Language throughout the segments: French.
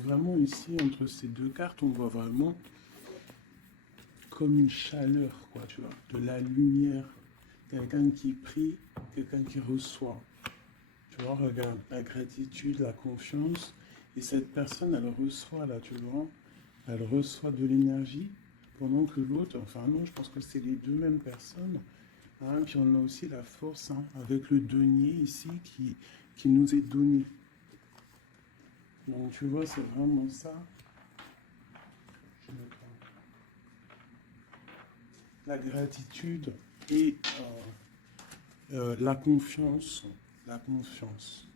Donc vraiment ici, entre ces deux cartes, on voit vraiment comme une chaleur, quoi, tu vois, de la lumière. Quelqu'un qui prie, quelqu'un qui reçoit. Tu vois, regarde, la gratitude, la confiance. Et cette personne, elle reçoit, là, tu vois, elle reçoit de l'énergie, pendant que l'autre, enfin non, je pense que c'est les deux mêmes personnes. Hein, puis on a aussi la force, hein, avec le denier ici qui nous est donné. Donc tu vois, c'est vraiment ça. Je me trompe. La gratitude et la confiance, la confiance.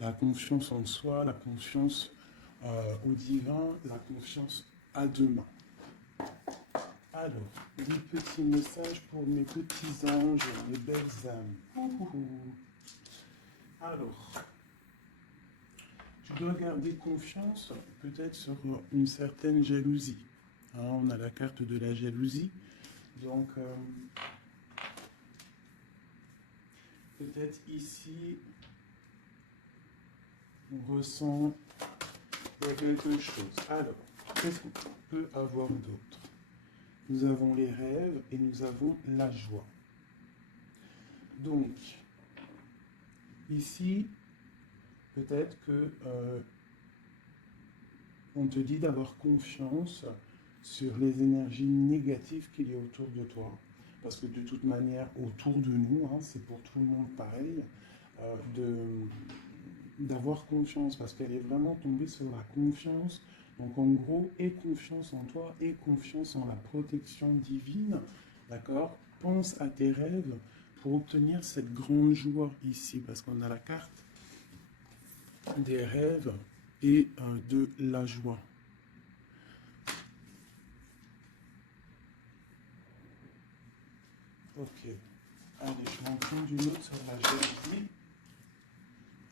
La confiance en soi, la confiance au divin, la confiance à demain. Alors, des petits messages pour mes petits anges, mes belles âmes. Alors, tu dois garder confiance peut-être sur une certaine jalousie. Hein, on a la carte de la jalousie. Donc, peut-être ici, on ressent quelque chose. Alors, qu'est-ce qu'on peut avoir d'autre? Nous avons les rêves et nous avons la joie. Donc, ici, peut-être que on te dit d'avoir confiance sur les énergies négatives qu'il y a autour de toi. Parce que de toute manière, autour de nous, hein, c'est pour tout le monde pareil, d'avoir confiance, parce qu'elle est vraiment tombée sur la confiance. Donc en gros, aie confiance en toi, aie confiance en la protection divine, d'accord? Pense à tes rêves pour obtenir cette grande joie ici, parce qu'on a la carte des rêves et de la joie. Ok. Allez, je vais en prendre une autre sur la jalousie.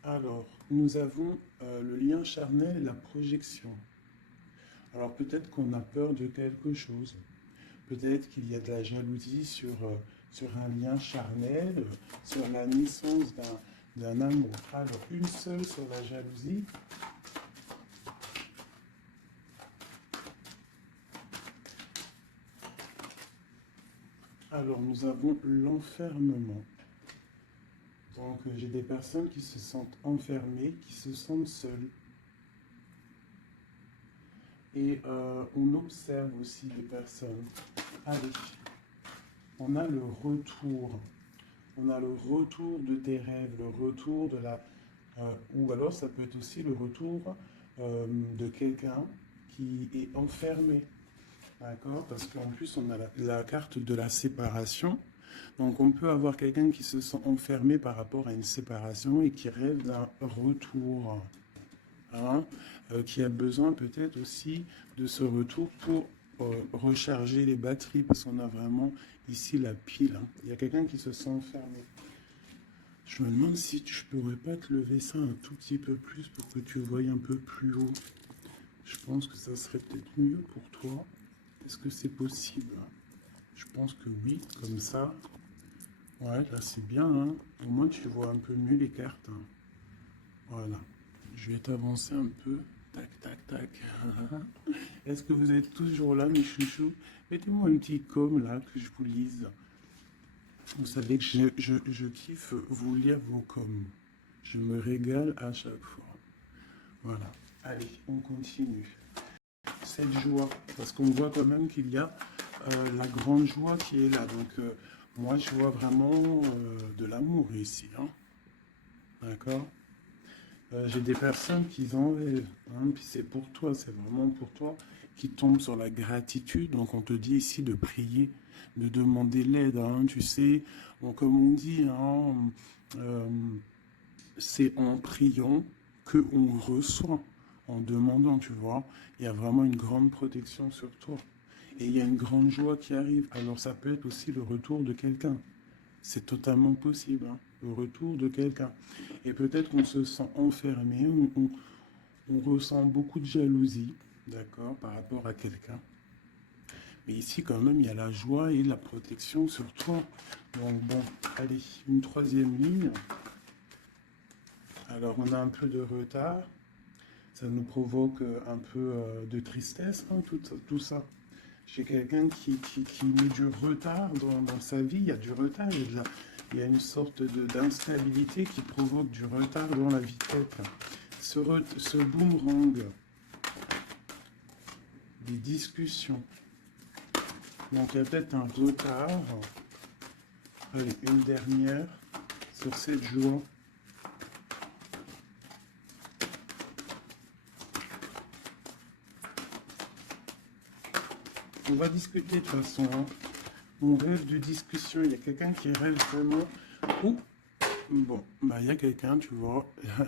Alors, nous avons le lien charnel et la projection. Alors, peut-être qu'on a peur de quelque chose. Peut-être qu'il y a de la jalousie sur un lien charnel, sur la naissance d'un amour. Alors, une seule sur la jalousie. Alors, nous avons l'enfermement. Donc, j'ai des personnes qui se sentent enfermées, qui se sentent seules. Et on observe aussi les personnes. Allez, on a le retour. On a le retour de tes rêves, le retour de la... ou alors ça peut être aussi le retour de quelqu'un qui est enfermé. D'accord? Parce qu'en plus, on a la carte de la séparation. Donc, on peut avoir quelqu'un qui se sent enfermé par rapport à une séparation et qui rêve d'un retour. Hein, qui a besoin peut-être aussi de ce retour pour recharger les batteries, parce qu'on a vraiment ici la pile. Hein. Il y a quelqu'un qui se sent enfermé. Je me demande si je pourrais pas te lever ça un tout petit peu plus pour que tu voyes un peu plus haut. Je pense que ça serait peut-être mieux pour toi. Est-ce que c'est possible? Je pense que oui, comme ça. Ouais, là c'est bien. Hein. Au moins tu vois un peu mieux les cartes. Hein. Voilà. Je vais t'avancer un peu. Tac, tac, tac. Est-ce que vous êtes toujours là, mes chouchous? Mettez-moi un petit com là, que je vous lise. Vous savez que je kiffe vous lire vos coms. Je me régale à chaque fois. Voilà. Allez, on continue. Cette joie, parce qu'on voit quand même qu'il y a la grande joie qui est là. Donc, moi, je vois vraiment de l'amour ici. Hein. D'accord? J'ai des personnes qui en rêvent, hein, puis c'est pour toi, c'est vraiment pour toi, qui tombent sur la gratitude. Donc on te dit ici de prier, de demander l'aide, hein, tu sais. Bon, comme on dit, hein, euh, c'est en priant qu'on reçoit, en demandant, tu vois. Il y a vraiment une grande protection sur toi. Et il y a une grande joie qui arrive. Alors ça peut être aussi le retour de quelqu'un. C'est totalement possible, hein, le retour de quelqu'un. Et peut-être qu'on se sent enfermé, on ressent beaucoup de jalousie, d'accord, par rapport à quelqu'un. Mais ici, quand même, il y a la joie et la protection sur toi. Donc bon, allez, une troisième ligne. Alors, on a un peu de retard. ça nous provoque un peu de tristesse, hein, tout ça. Chez quelqu'un qui met du retard dans sa vie, il y a du retard, il y a une sorte d'instabilité qui provoque du retard dans la vie de quelqu'un. Ce boomerang, des discussions. Donc il y a peut-être un retard. Allez, une dernière sur 7 jours. On va discuter de toute façon. Hein. On rêve de discussion. Il y a quelqu'un qui rêve vraiment. Ouh. Bon, bah il y a quelqu'un, tu vois,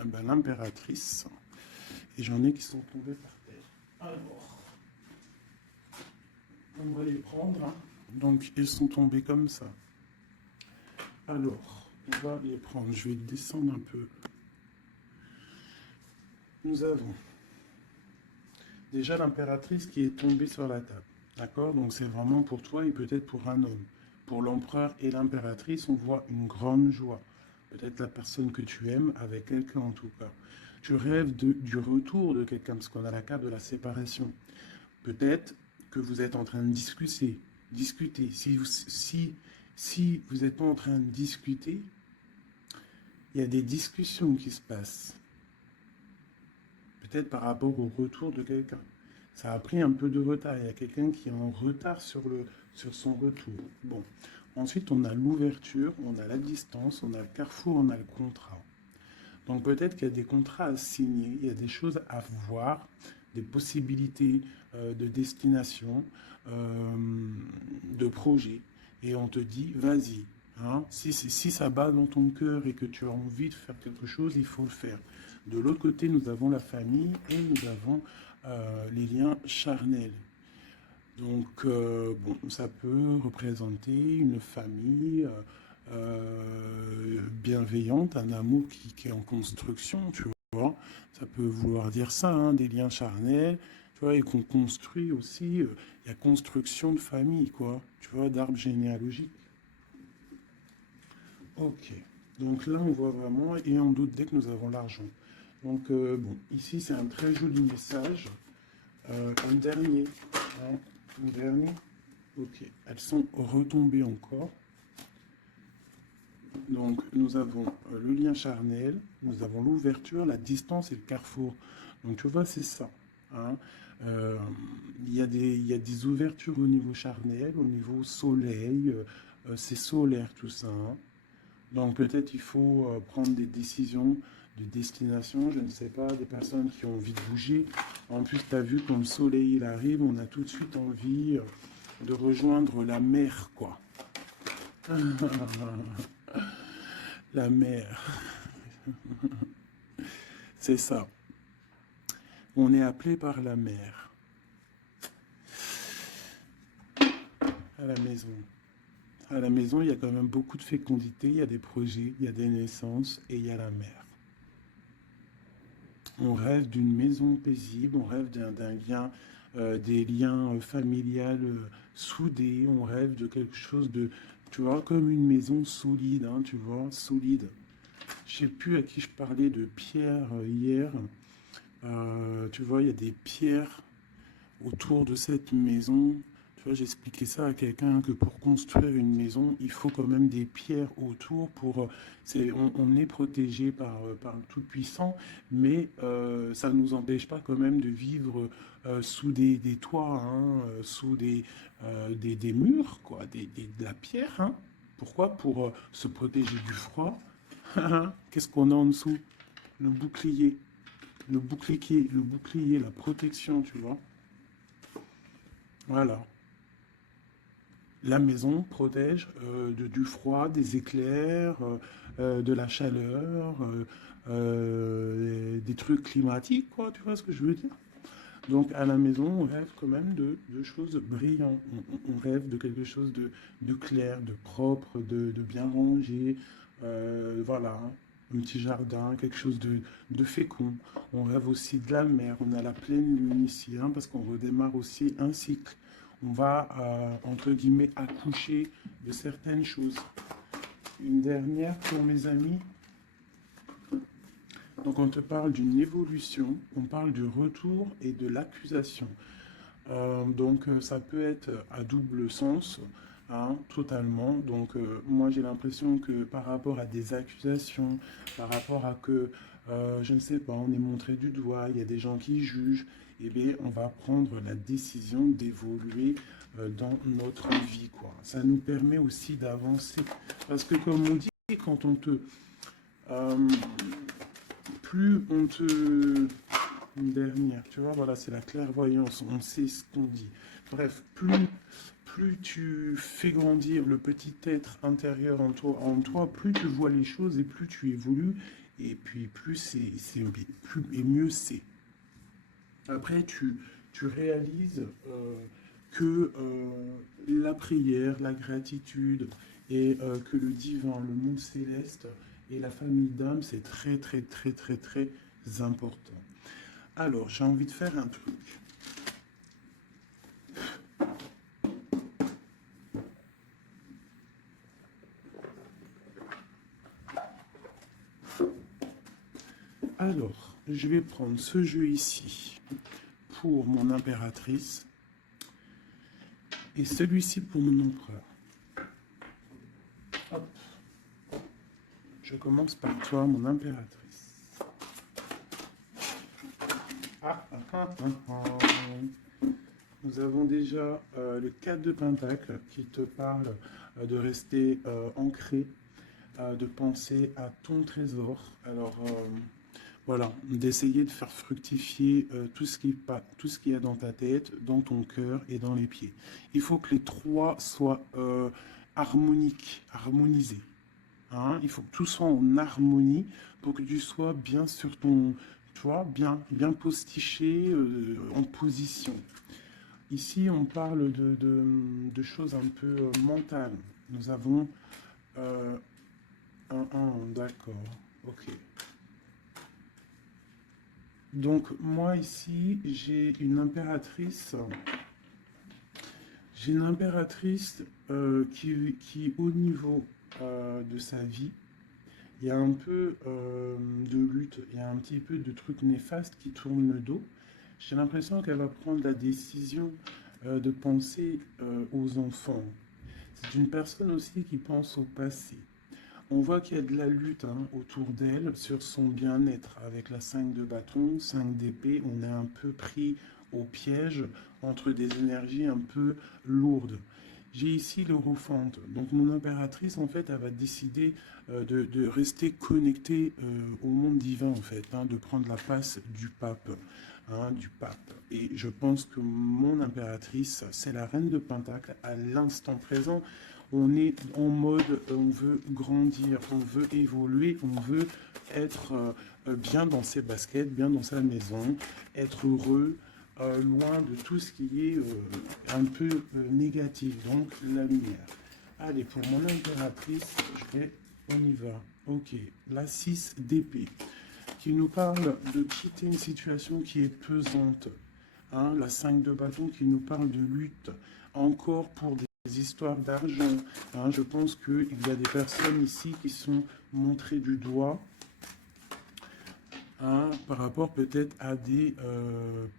bah, l'impératrice. Et j'en ai qui sont tombés par terre. Alors, on va les prendre. Hein. Donc, ils sont tombés comme ça. Alors, on va les prendre. Je vais descendre un peu. Nous avons déjà l'impératrice qui est tombée sur la table. D'accord? Donc, c'est vraiment pour toi et peut-être pour un homme. Pour l'empereur et l'impératrice, on voit une grande joie. Peut-être la personne que tu aimes avec quelqu'un en tout cas. Tu rêves du retour de quelqu'un parce qu'on a la carte de la séparation. Peut-être que vous êtes en train de discuter. Si vous n'êtes pas en train de discuter, il y a des discussions qui se passent. Peut-être par rapport au retour de quelqu'un. Ça a pris un peu de retard. Il y a quelqu'un qui est en retard sur son retour. Bon. Ensuite, on a l'ouverture, on a la distance, on a le carrefour, on a le contrat. Donc peut-être qu'il y a des contrats à signer, il y a des choses à voir, des possibilités de destination, de projet. Et on te dit, vas-y. Hein, si ça bat dans ton cœur et que tu as envie de faire quelque chose, il faut le faire. De l'autre côté, nous avons la famille et nous avons les liens charnels. Donc, bon, ça peut représenter une famille bienveillante, un amour qui est en construction, tu vois. Ça peut vouloir dire ça, hein, des liens charnels, tu vois, et qu'on construit aussi, il y a construction de famille, quoi, tu vois, d'arbre généalogique. Ok, donc là, on voit vraiment, et on doute dès que nous avons l'argent. Donc, bon, ici, c'est un très joli message. Un dernier, hein, un dernier. Ok, elles sont retombées encore. Donc, nous avons le lien charnel, nous avons l'ouverture, la distance et le carrefour. Donc, tu vois, c'est ça. Hein. Il y a des ouvertures au niveau charnel, au niveau soleil. C'est solaire tout ça. Hein. Donc, peut-être il faut prendre des décisions de destination. Je ne sais pas, des personnes qui ont envie de bouger. En plus, tu as vu, quand le soleil il arrive, on a tout de suite envie de rejoindre la mer, quoi. La mer. C'est ça. On est appelé par la mer. À la maison. À la maison, il y a quand même beaucoup de fécondité, il y a des projets, il y a des naissances et il y a la mer. On rêve d'une maison paisible, on rêve d'un lien, des liens familiales soudés, on rêve de quelque chose de, tu vois, comme une maison solide, hein, tu vois, solide. Je ne sais plus à qui je parlais de pierre hier. Tu vois, il y a des pierres autour de cette maison. Tu vois, j'expliquais ça à quelqu'un que pour construire une maison, il faut quand même des pierres autour. On est protégé par le Tout-Puissant, mais ça ne nous empêche pas quand même de vivre sous des toits, hein, sous des murs, quoi, de la pierre. Hein. Pourquoi? Pour se protéger du froid. Qu'est-ce qu'on a en dessous? Le bouclier. Le bouclier, la protection, tu vois. Voilà. La maison protège du froid, des éclairs, de la chaleur, des trucs climatiques, quoi, tu vois ce que je veux dire? Donc à la maison, on rêve quand même de choses brillantes, on rêve de quelque chose de clair, de propre, de bien rangé, voilà, un petit jardin, quelque chose de fécond. On rêve aussi de la mer, on a la pleine lune ici, hein, parce qu'on redémarre aussi un cycle. On va, entre guillemets, accoucher de certaines choses. Une dernière pour mes amis. Donc on te parle d'une évolution, on parle du retour et de l'accusation. Ça peut être à double sens, hein, totalement. Moi j'ai l'impression que par rapport à des accusations, par rapport à que, je ne sais pas, on est montré du doigt, il y a des gens qui jugent, eh bien on va prendre la décision d'évoluer dans notre vie, quoi. Ça nous permet aussi d'avancer. Parce que comme on dit, quand on te... euh, plus on te... Une dernière, tu vois, voilà, c'est la clairvoyance, on sait ce qu'on dit. Bref, plus tu fais grandir le petit être intérieur en toi, plus tu vois les choses et plus tu évolues, et puis plus plus et mieux c'est. Après, tu réalises que la prière, la gratitude et que le divin, le monde céleste et la famille d'âme, c'est très, très, très, très, très important. Alors, j'ai envie de faire un truc. Alors, je vais prendre ce jeu ici pour mon impératrice et celui-ci pour mon empereur. Hop. Je commence par toi, mon impératrice. Nous avons déjà le 4 de Pentacle qui te parle de rester ancré, de penser à ton trésor. Alors, voilà, d'essayer de faire fructifier tout ce qu'il y a dans ta tête, dans ton cœur et dans les pieds. Il faut que les trois soient harmonisés. Hein, il faut que tout soit en harmonie pour que tu sois bien sur ton, toi, bien postiché en position. Ici, on parle de choses un peu mentales. Nous avons d'accord, ok. Donc, moi ici, j'ai une impératrice. J'ai une impératrice qui, au niveau de sa vie, il y a un peu de lutte, il y a un petit peu de trucs néfastes qui tournent le dos. J'ai l'impression qu'elle va prendre la décision de penser aux enfants. C'est une personne aussi qui pense au passé. On voit qu'il y a de la lutte autour d'elle sur son bien-être. Avec la 5 de bâton, 5 d'épée, on est un peu pris au piège entre des énergies un peu lourdes. J'ai ici l'Europhante. Donc mon impératrice, en fait, elle va décider de rester connectée au monde divin, en fait, de prendre la place du pape. Du pape. Et je pense que mon impératrice, c'est la reine de Pentacle à l'instant présent. On est en mode, on veut grandir, on veut évoluer, on veut être bien dans ses baskets, bien dans sa maison, être heureux, loin de tout ce qui est un peu négatif, donc la lumière. Allez, pour mon impératrice, on y va. Ok, la 6 d'épée, qui nous parle de quitter une situation qui est pesante. La 5 de bâton qui nous parle de lutte, encore pour des histoires d'argent. Je pense qu'il y a des personnes ici qui sont montrées du doigt par rapport peut-être à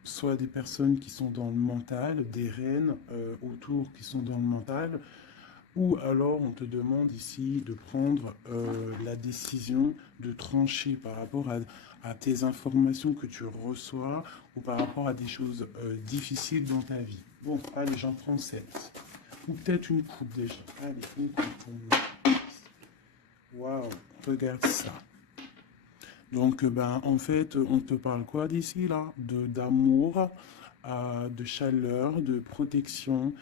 soit des personnes qui sont dans le mental, des reines autour qui sont dans le mental, ou alors on te demande ici de prendre la décision de trancher par rapport à tes informations que tu reçois ou par rapport à des choses difficiles dans ta vie. Bon, allez, j'en prends 7. Ou peut-être une coupe déjà. Allez, une coupe. Waouh, regarde ça. Donc, en fait, on te parle quoi d'ici, là? D'amour, de chaleur, de protection.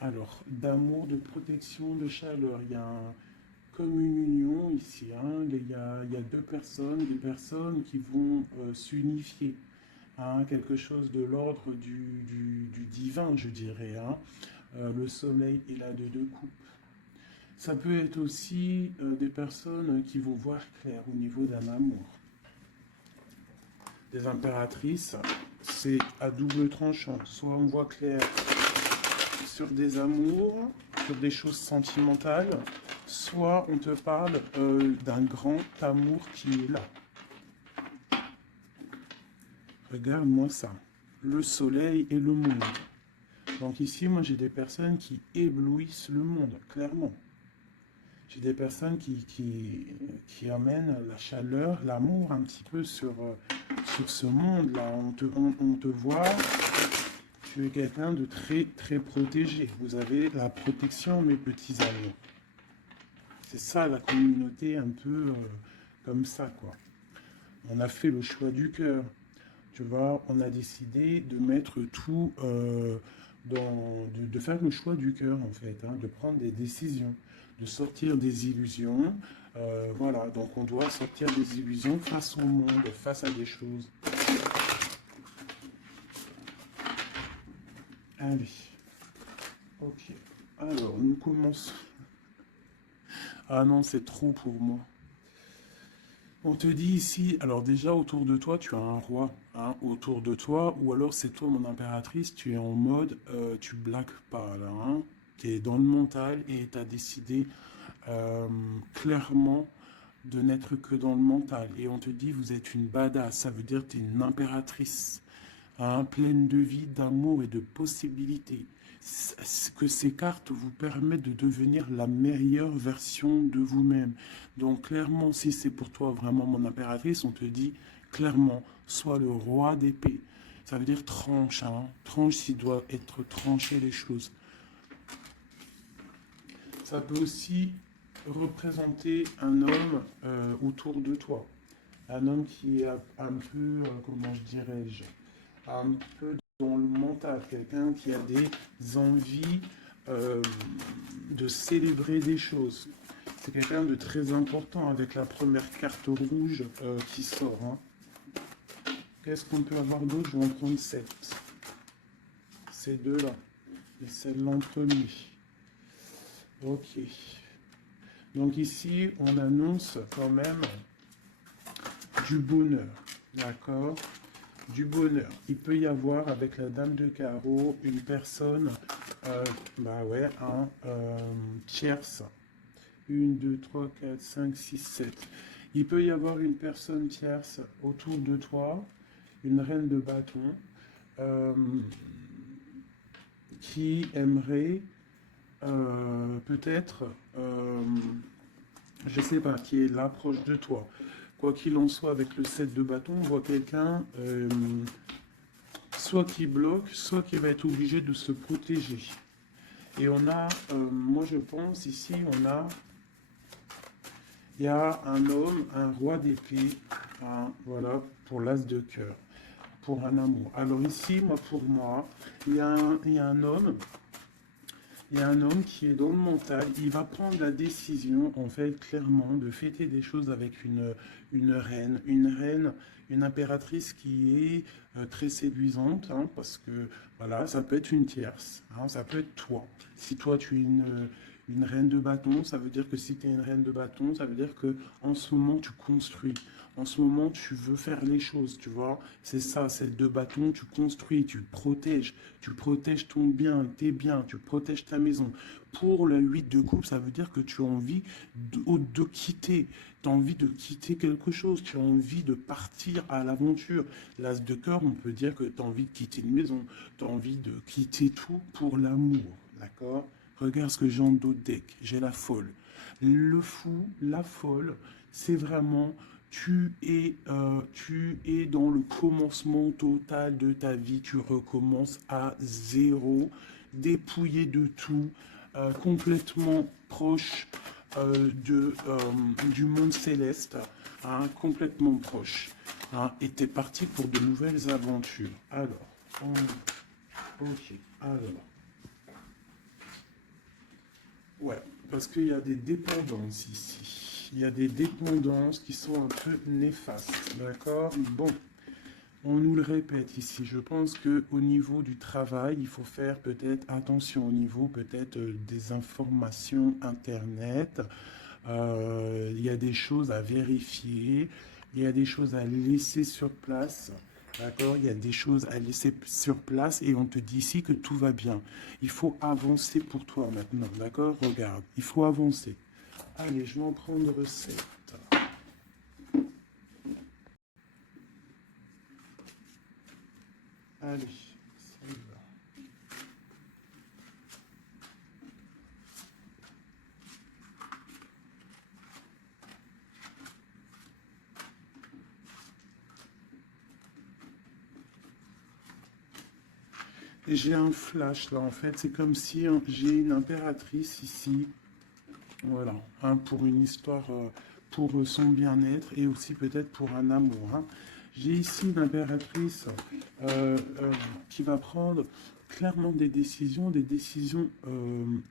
Alors, d'amour, de protection, de chaleur. Il y a comme une union ici. Il y a deux personnes, des personnes qui vont s'unifier. Quelque chose de l'ordre du divin, je dirais. Le soleil et la deux de coupe. Ça peut être aussi des personnes qui vont voir clair au niveau d'un amour. Des impératrices, c'est à double tranchant. Soit on voit clair sur des amours, sur des choses sentimentales, soit on te parle d'un grand amour qui est là. Regarde-moi ça. Le soleil et le monde. Donc ici, moi, j'ai des personnes qui éblouissent le monde, clairement. J'ai des personnes qui amènent la chaleur, l'amour un petit peu sur ce monde-là. On te voit, tu es quelqu'un de très, très protégé. Vous avez la protection, mes petits amis. C'est ça, la communauté, un peu comme ça, quoi. On a fait le choix du cœur. Tu vois, on a décidé de mettre tout de faire le choix du cœur, en fait, hein, de prendre des décisions, de sortir des illusions. Voilà, donc on doit sortir des illusions face au monde, face à des choses. Allez. Ok. Alors, nous commençons. Ah non, c'est trop pour moi. On te dit ici, alors déjà autour de toi, tu as un roi, hein, autour de toi, ou alors c'est toi mon impératrice, tu es en mode, tu blagues pas là, hein, tu es dans le mental et tu as décidé clairement de n'être que dans le mental. Et on te dit, vous êtes une badass, ça veut dire que tu es une impératrice, hein, pleine de vie, d'amour et de possibilités. Que ces cartes vous permettent de devenir la meilleure version de vous-même. Donc clairement, si c'est pour toi vraiment mon impératrice, on te dit clairement, sois le roi d'épée. Ça veut dire tranche, hein, tranche s'il doit être tranché les choses. Ça peut aussi représenter un homme autour de toi. Un homme qui est un peu, comment je dirais-je, un peu dans le mental, quelqu'un qui a des envies de célébrer des choses. C'est quelqu'un de très important avec la première carte rouge qui sort. Hein. Qu'est-ce qu'on peut avoir d'autre? Je vais en prendre 7. Ces deux-là. Et celle-là en premier. Ok. Donc ici, on annonce quand même du bonheur. D'accord? Du bonheur. Il peut y avoir avec la dame de carreau une personne, bah ouais, un tierce. 1, 2, 3, 4, 5, 6, 7. Il peut y avoir une personne tierce autour de toi, une reine de bâton, qui aimerait peut-être, je sais pas, qui est là proche de toi. Quoi qu'il en soit, avec le 7 de bâton, on voit quelqu'un soit qui bloque, soit qui va être obligé de se protéger. Et on a, moi je pense ici, il y a un homme, un roi d'épée, hein, voilà, pour l'as de cœur, pour un amour. Alors ici, pour moi, il y a un homme. Il y a un homme qui est dans le mental, il va prendre la décision, en fait, clairement, de fêter des choses avec une reine, une impératrice qui est très séduisante, hein, parce que, voilà, ça peut être une tierce, hein, ça peut être toi. Si toi, tu es une reine de bâton, ça veut dire que si tu es une reine de bâton, ça veut dire que en ce moment, tu construis. En ce moment, tu veux faire les choses, tu vois. C'est ça, celle de bâton, tu construis, tu protèges ton bien, tes biens, tu protèges ta maison. Pour le 8 de coupe, ça veut dire que tu as envie de quitter. Tu as envie de quitter quelque chose, tu as envie de partir à l'aventure. L'as de cœur, on peut dire que tu as envie de quitter une maison, tu as envie de quitter tout pour l'amour, d'accord? Regarde ce que j'ai en dos de deck, j'ai la folle. Le fou, la folle, c'est vraiment tu es dans le commencement total de ta vie, tu recommences à zéro, dépouillé de tout, complètement proche du monde céleste, hein, complètement proche. Hein, et tu es parti pour de nouvelles aventures. Alors, ok, alors. Ouais, parce qu'il y a des dépendances ici. Il y a des dépendances qui sont un peu néfastes, d'accord? Bon, on nous le répète ici. Je pense qu'au niveau du travail, il faut faire peut-être attention au niveau peut-être des informations Internet. Il y a des choses à vérifier. Il y a des choses à laisser sur place. D'accord? Il y a des choses à laisser sur place et on te dit ici que tout va bien. Il faut avancer pour toi maintenant. D'accord? Regarde, il faut avancer. Allez, je vais en prendre 7. Allez, ça y va. J'ai un flash là en fait, c'est comme si j'ai une impératrice ici, voilà, hein, pour une histoire, pour son bien-être et aussi peut-être pour un amour. Hein. J'ai ici une impératrice qui va prendre clairement des décisions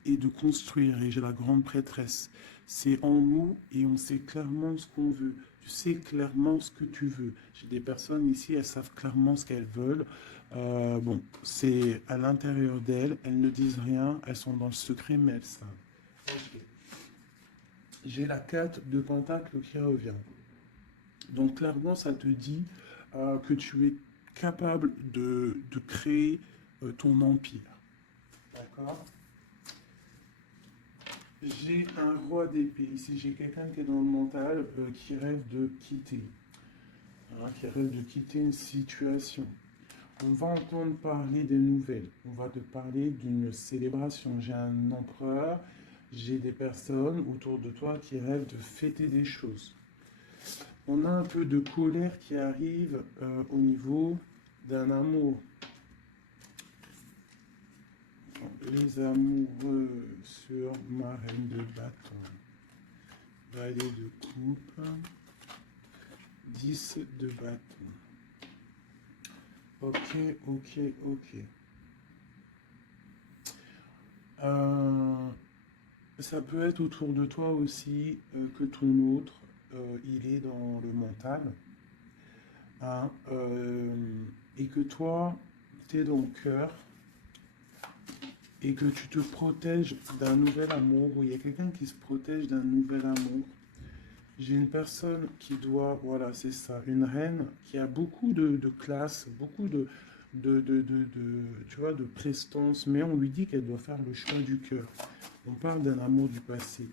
et de construire. Et j'ai la grande prêtresse. C'est en nous et on sait clairement ce qu'on veut. Tu sais clairement ce que tu veux. J'ai des personnes ici, elles savent clairement ce qu'elles veulent. Bon, c'est à l'intérieur d'elles, elles ne disent rien, elles sont dans le secret, mais elles savent. Ok. J'ai la 4 de Pentacle qui revient. Donc clairement, ça te dit que tu es capable de créer ton empire. D'accord. J'ai un roi d'épée. Ici, j'ai quelqu'un qui est dans le mental, qui rêve de quitter. Hein, qui rêve de quitter une situation. On va entendre parler des nouvelles. On va te parler d'une célébration. J'ai un empereur. J'ai des personnes autour de toi qui rêvent de fêter des choses. On a un peu de colère qui arrive au niveau d'un amour. Les amoureux sur ma reine de bâton. Valet de coupe. 10 de bâton. Ok, ok, ok. Ça peut être autour de toi aussi que ton autre, il est dans le mental. Hein, et que toi, tu es dans le cœur et que tu te protèges d'un nouvel amour, ou il y a quelqu'un qui se protège d'un nouvel amour. J'ai une personne qui doit, voilà, c'est ça, une reine qui a beaucoup de classe, beaucoup tu vois, de prestance, mais on lui dit qu'elle doit faire le choix du cœur. On parle d'un amour du passé.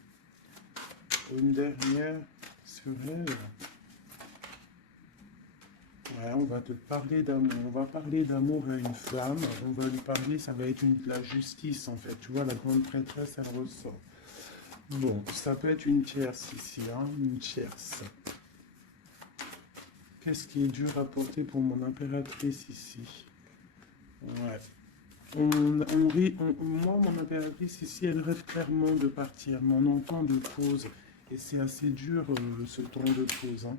Une dernière sur elle. Ouais, on va te parler d'amour. On va parler d'amour à une femme. On va lui parler, ça va être la justice en fait. Tu vois, la grande prêtresse, elle ressort. Bon, ça peut être une tierce ici, hein, une tierce. Qu'est-ce qui est dur à porter pour mon impératrice ici? Ouais. Moi, mon impératrice ici, elle rêve clairement de partir, mais on entend de pause. Et c'est assez dur ce temps de pause. Hein.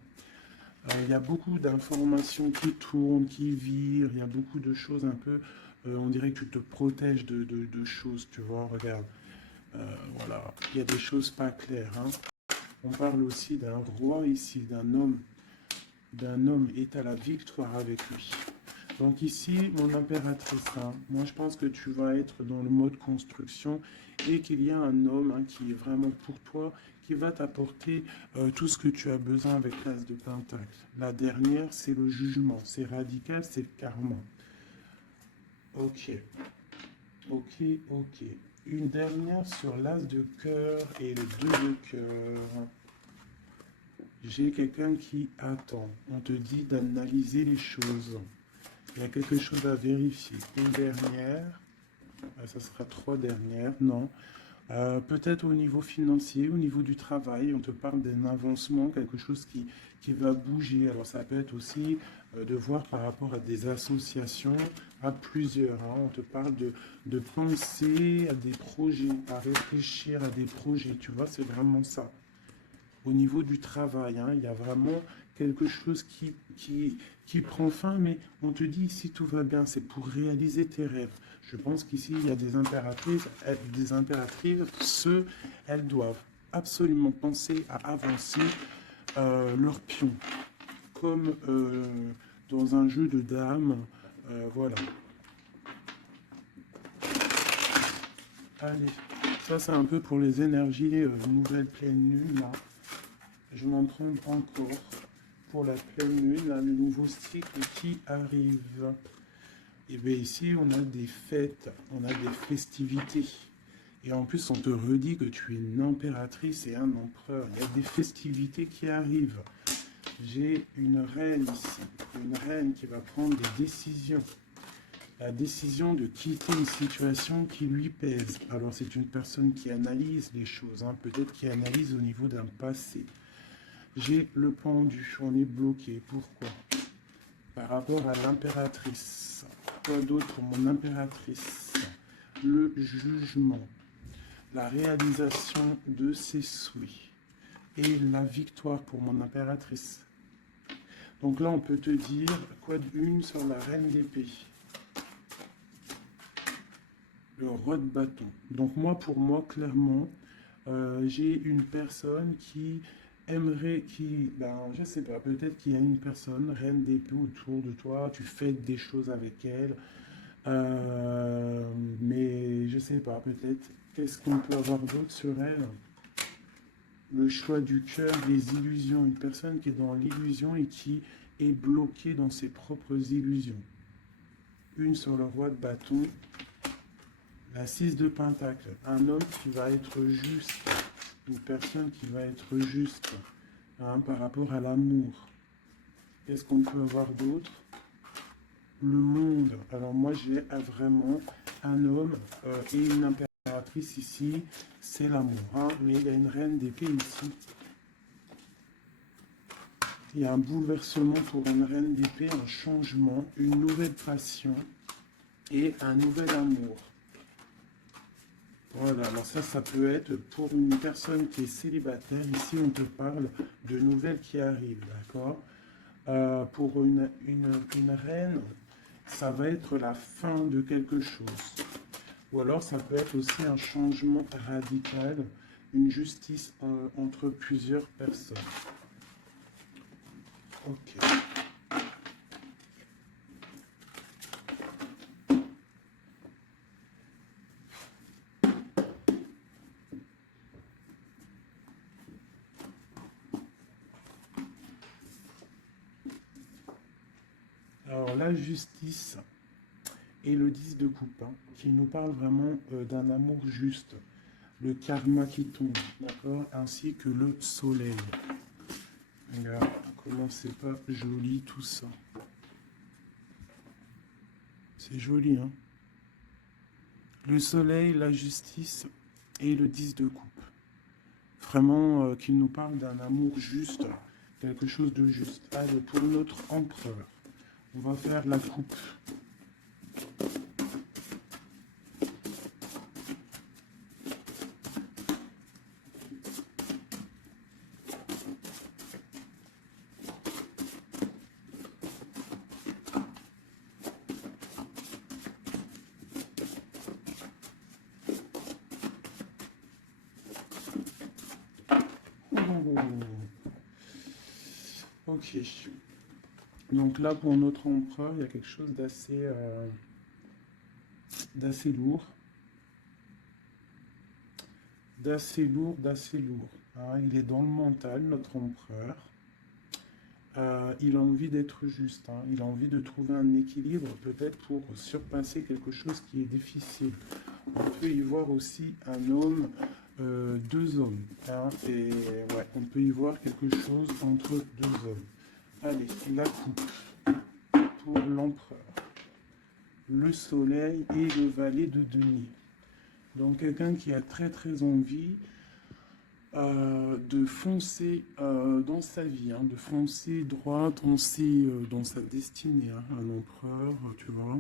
Il y a beaucoup d'informations qui tournent, qui virent, il y a beaucoup de choses un peu, on dirait que tu te protèges de choses, tu vois, regarde. Voilà, il y a des choses pas claires. Hein. On parle aussi d'un roi ici, d'un homme est à la victoire avec lui. Donc ici, mon impératrice, hein, moi je pense que tu vas être dans le mode construction et qu'il y a un homme hein, qui est vraiment pour toi, qui va t'apporter tout ce que tu as besoin avec l'as de pentacle. La dernière, c'est le jugement, c'est radical, c'est le karma. Ok, ok, ok. Une dernière sur l'as de cœur et le 2 de cœur. J'ai quelqu'un qui attend. On te dit d'analyser les choses. Il y a quelque chose à vérifier. Une dernière. Ça sera 3 dernières. Non. Peut-être au niveau financier, au niveau du travail, on te parle d'un avancement, quelque chose qui va bouger. Alors ça peut être aussi de voir par rapport à des associations, à plusieurs. Hein. On te parle de penser à des projets, à réfléchir à des projets. Tu vois, c'est vraiment ça. Au niveau du travail, hein, il y a vraiment quelque chose qui prend fin, mais on te dit ici tout va bien, c'est pour réaliser tes rêves. Je pense qu'ici, il y a des impératrices, elles doivent absolument penser à avancer leur pion, comme dans un jeu de dames. Voilà. Allez, ça c'est un peu pour les énergies nouvelle pleine lune, là. Je m'en trompe encore pour la pleine lune, là, le nouveau cycle qui arrive. Et bien ici, on a des fêtes, on a des festivités. Et en plus, on te redit que tu es une impératrice et un empereur. Il y a des festivités qui arrivent. J'ai une reine ici, une reine qui va prendre des décisions. la décision de quitter une situation qui lui pèse. Alors c'est une personne qui analyse les choses, hein, peut-être qui analyse au niveau d'un passé. J'ai le pendu, on est bloqué. Pourquoi? Par rapport à l'impératrice. Quoi d'autre pour mon impératrice? Le jugement, la réalisation de ses souhaits et la victoire pour mon impératrice. Donc là, on peut te dire quoi d'une sur la reine d'épée? Le roi de bâton. Donc moi, pour moi, clairement, j'ai une personne qui aimerait, je sais pas, peut-être qu'il y a une personne, reine d'épée autour de toi, tu fais des choses avec elle, mais je sais pas, peut-être, qu'est-ce qu'on peut avoir d'autre sur elle? Le choix du cœur, les illusions, une personne qui est dans l'illusion et qui est bloquée dans ses propres illusions. Une sur le roi de bâton, la 6 de pentacle, un homme qui va être juste, une personne qui va être juste, hein, par rapport à l'amour. Qu'est-ce qu'on peut avoir d'autre? Le monde. Alors moi j'ai vraiment un homme et une impératrice ici, c'est l'amour, hein, mais il y a une reine d'épée ici. Il y a un bouleversement pour une reine d'épée, un changement, une nouvelle passion et un nouvel amour. Voilà, alors ça peut être pour une personne qui est célibataire. Ici, on te parle de nouvelles qui arrivent, d'accord? Pour une reine, ça va être la fin de quelque chose. Ou alors, ça peut être aussi un changement radical, une justice entre plusieurs personnes. Ok. Alors, la justice et le 10 de coupe, hein, qui nous parle vraiment d'un amour juste, le karma qui tombe, d'accord, ainsi que le soleil. Regarde comment c'est pas joli tout ça. C'est joli, hein. Le soleil, la justice et le 10 de coupe. Vraiment qu'il nous parle d'un amour juste, quelque chose de juste. Allez, pour notre empereur, on va faire la coupe. Ok. Donc là, pour notre empereur, il y a quelque chose d'assez lourd. D'assez lourd, d'assez lourd. Hein. Il est dans le mental, notre empereur. Il a envie d'être juste. Hein. Il a envie de trouver un équilibre, peut-être pour surpasser quelque chose qui est difficile. On peut y voir aussi un homme, deux hommes. Hein. Et ouais, on peut y voir quelque chose entre deux hommes. Allez, la coupe pour l'empereur. Le soleil et le valet de denier. Donc quelqu'un qui a très très envie de foncer dans sa vie, hein, de foncer droit dans sa destinée. Hein, un empereur, tu vois,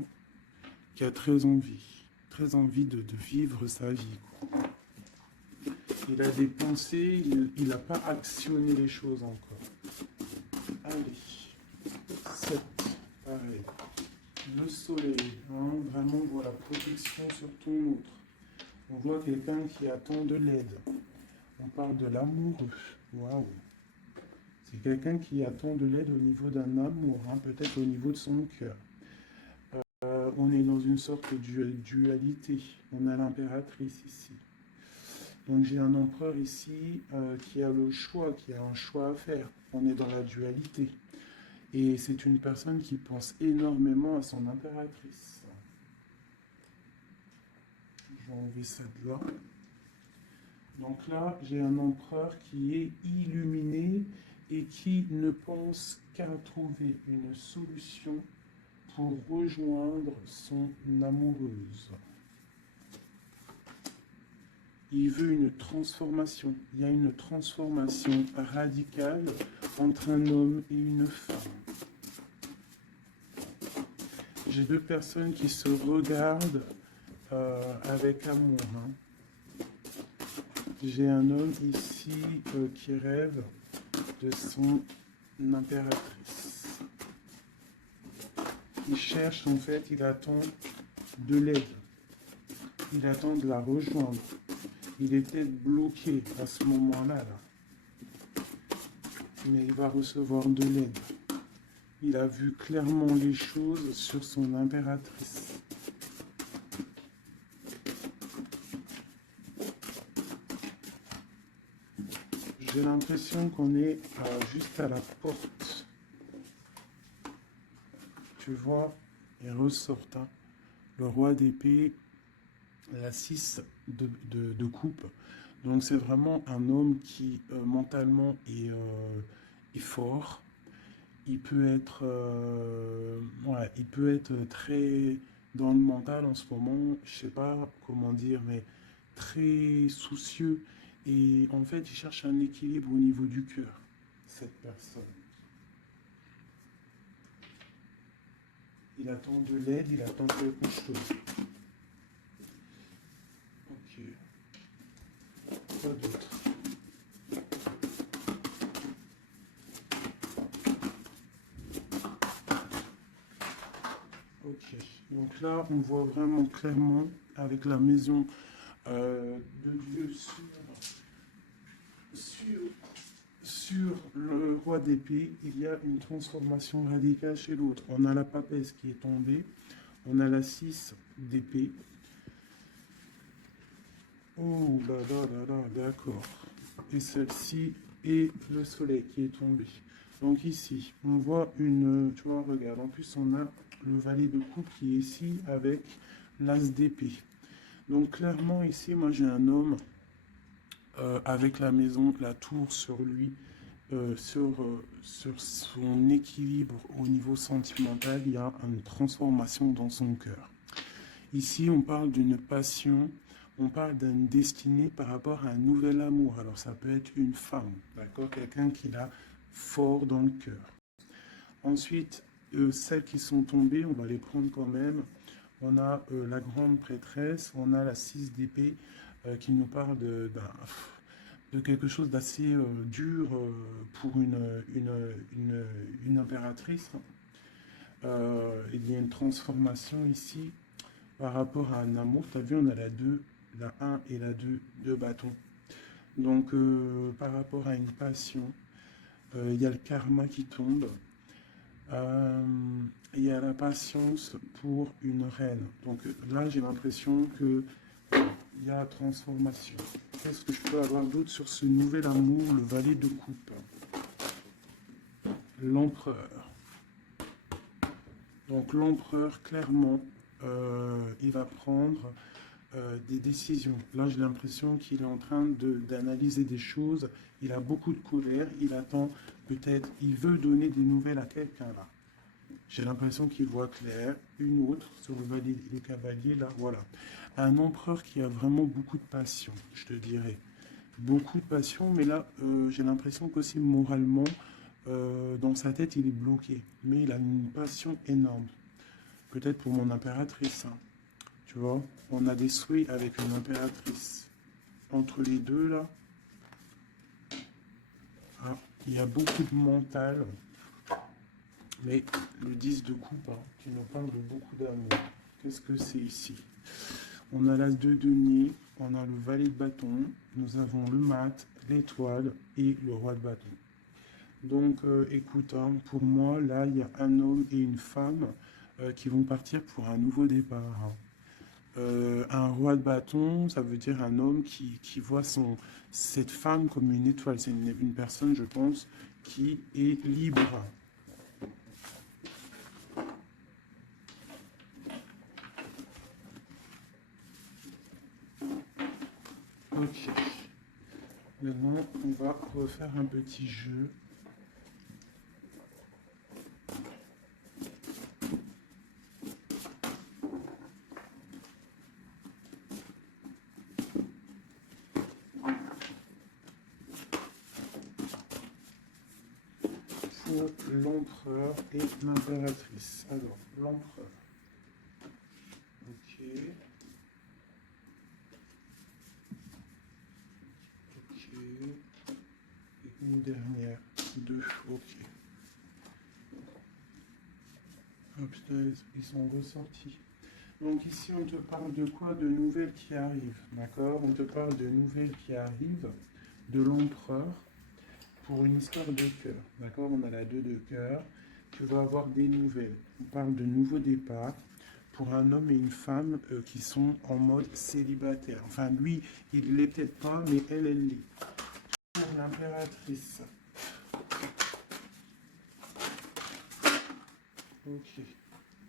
qui a très envie de vivre sa vie. Quoi. Il a des pensées, il n'a pas actionné les choses encore. Allez, 7, pareil. Le soleil, hein, vraiment, voilà, protection sur ton autre. On voit quelqu'un qui attend de l'aide. On parle de l'amoureux. Waouh! C'est quelqu'un qui attend de l'aide au niveau d'un amour, hein, peut-être au niveau de son cœur. On est dans une sorte de dualité. On a l'impératrice ici. Donc j'ai un empereur ici qui a le choix, qui a un choix à faire. On est dans la dualité. Et c'est une personne qui pense énormément à son impératrice. Je vais enlever ça de là. Donc là, j'ai un empereur qui est illuminé et qui ne pense qu'à trouver une solution pour rejoindre son amoureuse. Il veut une transformation. Il y a une transformation radicale entre un homme et une femme. J'ai deux personnes qui se regardent avec amour. Hein. J'ai un homme ici qui rêve de son impératrice. Il cherche, en fait, il attend de l'aide. Il attend de la rejoindre. Il était bloqué à ce moment-là. Là. Mais il va recevoir de l'aide. Il a vu clairement les choses sur son impératrice. J'ai l'impression qu'on est juste à la porte. Tu vois, il ressort. Hein. Le roi d'épée, la 6 de coupe. Donc c'est vraiment un homme qui mentalement est fort. Il peut être très dans le mental en ce moment, je sais pas comment dire, mais très soucieux. Et en fait, il cherche un équilibre au niveau du cœur, cette personne. Il attend de l'aide, il attend quelque chose. Ok. Quoi d'autre? Ok. Donc là, on voit vraiment clairement avec la maison de Dieu sur le roi d'épée, il y a une transformation radicale chez l'autre. On a la papesse qui est tombée, on a la 6 d'épée. Oh là là là là, d'accord. Et celle-ci et le soleil qui est tombé. Donc ici, on voit une, tu vois, regarde, en plus on a le valet de coupe qui est ici avec l'as d'épée. Donc clairement ici, moi j'ai un homme avec la maison, la tour sur lui, sur son équilibre au niveau sentimental, il y a une transformation dans son cœur. Ici, on parle d'une passion, on parle d'une destinée par rapport à un nouvel amour. Alors ça peut être une femme, d'accord, quelqu'un qui l'a fort dans le cœur. Ensuite, celles qui sont tombées, on va les prendre quand même. On a la grande prêtresse, on a la 6 d'épée qui nous parle de quelque chose d'assez dur pour une impératrice. Il y a une transformation ici par rapport à un amour. Tu as vu, on a la 1 et la 2 de bâton. Donc, par rapport à une passion, il y a le karma qui tombe. Il y a la patience pour une reine. Donc là, j'ai l'impression que il y a transformation. Qu'est-ce que je peux avoir d'autre sur ce nouvel amour, le valet de coupe? L'empereur. Donc l'empereur, clairement, il va prendre des décisions. Là, j'ai l'impression qu'il est en train d'analyser des choses. Il a beaucoup de colère. Il attend peut-être, il veut donner des nouvelles à quelqu'un là. J'ai l'impression qu'il voit clair. Une autre sur le cavalier, là, voilà. Un empereur qui a vraiment beaucoup de passion, je te dirais. Beaucoup de passion, mais là, j'ai l'impression qu'aussi moralement, dans sa tête, il est bloqué. Mais il a une passion énorme. Peut-être pour mon impératrice, hein. Tu vois, on a des souhaits avec une impératrice. Entre les deux, là, ah, il y a beaucoup de mental. Mais le 10 de coupe, hein, qui nous parle de beaucoup d'amour. Qu'est-ce que c'est ici? On a l'as de denier, on a le valet de bâton, nous avons le mat, l'étoile et le roi de bâton. Donc, écoute, hein, pour moi, là, il y a un homme et une femme qui vont partir pour un nouveau départ. Hein. Un roi de bâton, ça veut dire un homme qui voit cette femme comme une étoile. C'est une personne, je pense, qui est libre. Ok. Maintenant, on va refaire un petit jeu. l'empereur et l'impératrice. Alors, l'empereur. Ok. Ok. Et une dernière. Deux. Ok. Oh putain, ils sont ressortis. Donc ici, on te parle de quoi? De nouvelles qui arrivent, d'accord? On te parle de nouvelles qui arrivent, de l'empereur, pour une histoire de cœur, d'accord? On a la 2 de cœur, tu vas avoir des nouvelles. On parle de nouveaux départs pour un homme et une femme qui sont en mode célibataire. Enfin, lui, il ne l'est peut-être pas, mais elle l'est. Pour l'impératrice. Ok,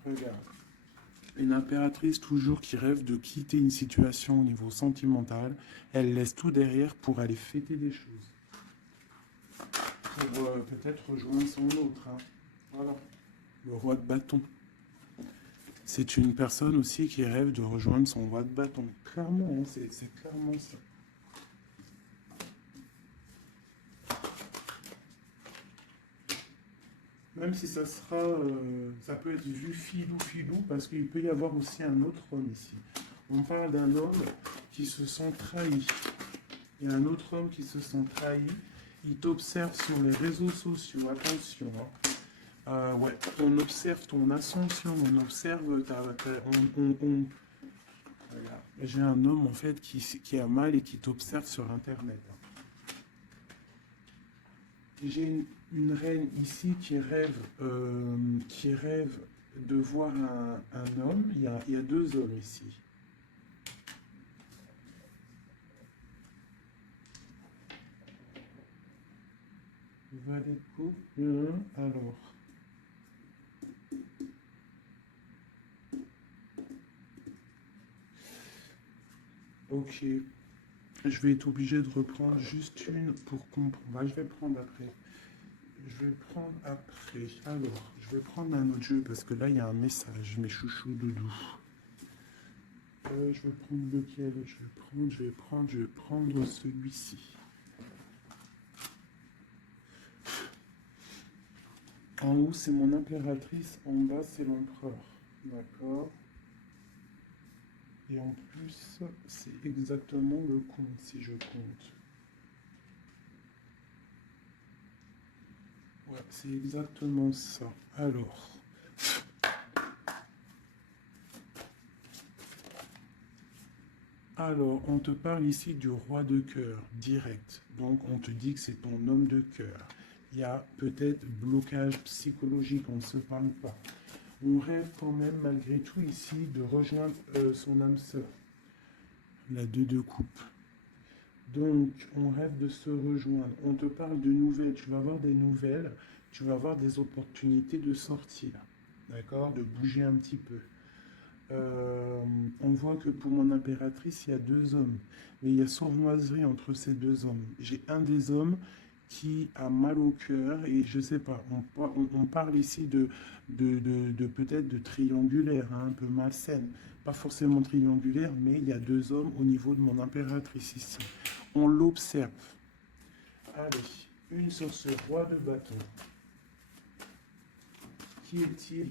regarde. Une impératrice toujours qui rêve de quitter une situation au niveau sentimental, elle laisse tout derrière pour aller fêter des choses. Pour peut-être rejoindre son autre. Hein. Voilà. Le roi de bâton. C'est une personne aussi qui rêve de rejoindre son roi de bâton. Clairement, hein, c'est clairement ça. Même si ça sera, ça peut être vu filou, parce qu'il peut y avoir aussi un autre homme ici. On parle d'un homme qui se sent trahi. Il y a un autre homme qui se sent trahi. Il t'observe sur les réseaux sociaux. Attention. Hein. Ouais, on observe ton ascension. On observe Voilà. J'ai un homme en fait qui a mal et qui t'observe sur Internet. J'ai une reine ici qui rêve de voir un homme. Il y a 2 hommes ici. Valet de coupe. Alors. Ok. Je vais être obligé de reprendre juste une pour comprendre. Bah, je vais prendre après. Alors, je vais prendre un autre jeu parce que là, il y a un message, mes chouchous doudous. Je vais prendre lequel? Je vais prendre celui-ci. En haut, c'est mon impératrice. En bas, c'est l'empereur. D'accord. Et en plus, c'est exactement le compte, si je compte. Ouais, c'est exactement ça. Alors, on te parle ici du roi de cœur, direct. Donc, on te dit que c'est ton homme de cœur. Il y a peut-être blocage psychologique, on ne se parle pas. On rêve quand même, malgré tout, ici, de rejoindre son âme sœur. La 2 de coupe. Donc, on rêve de se rejoindre. On te parle de nouvelles. Tu vas avoir des nouvelles. Tu vas avoir des opportunités de sortir. D'accord? De bouger un petit peu. On voit que pour mon impératrice, il y a 2 hommes. Mais il y a sournoiserie entre ces 2 hommes. J'ai un des hommes qui a mal au cœur et je sais pas, on parle ici de peut-être de triangulaire, hein, un peu malsaine. Pas forcément triangulaire, mais il y a 2 hommes au niveau de mon impératrice ici. On l'observe. Allez, une sur ce roi de bâton. Qui est-il?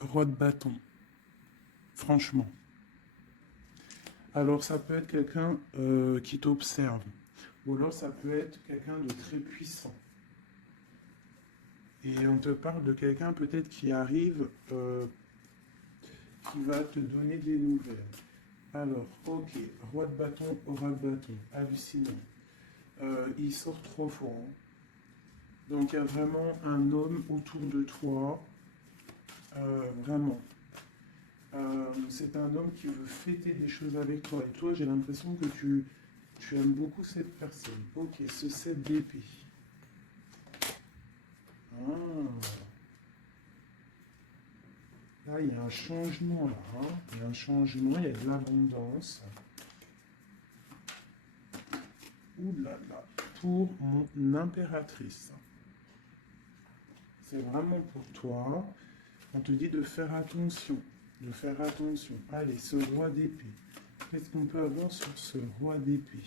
Roi de bâton. Franchement. Alors ça peut être quelqu'un qui t'observe. Ou alors ça peut être quelqu'un de très puissant. Et on te parle de quelqu'un peut-être qui arrive, qui va te donner des nouvelles. Alors, ok, roi de bâton, aura de bâton, hallucinant. Il sort 3 fois. Hein. Donc il y a vraiment un homme autour de toi. Vraiment. C'est un homme qui veut fêter des choses avec toi. Et toi, j'ai l'impression que tu aimes beaucoup cette personne. Ok, ce 7 d'épée. Ah. Là, il y a un changement, là. Hein. Il y a un changement, il y a de l'abondance. Ouh là là. Pour mon impératrice. C'est vraiment pour toi. On te dit de faire attention. de faire attention. Allez, ce roi d'épée. Qu'est-ce qu'on peut avoir sur ce roi d'épée?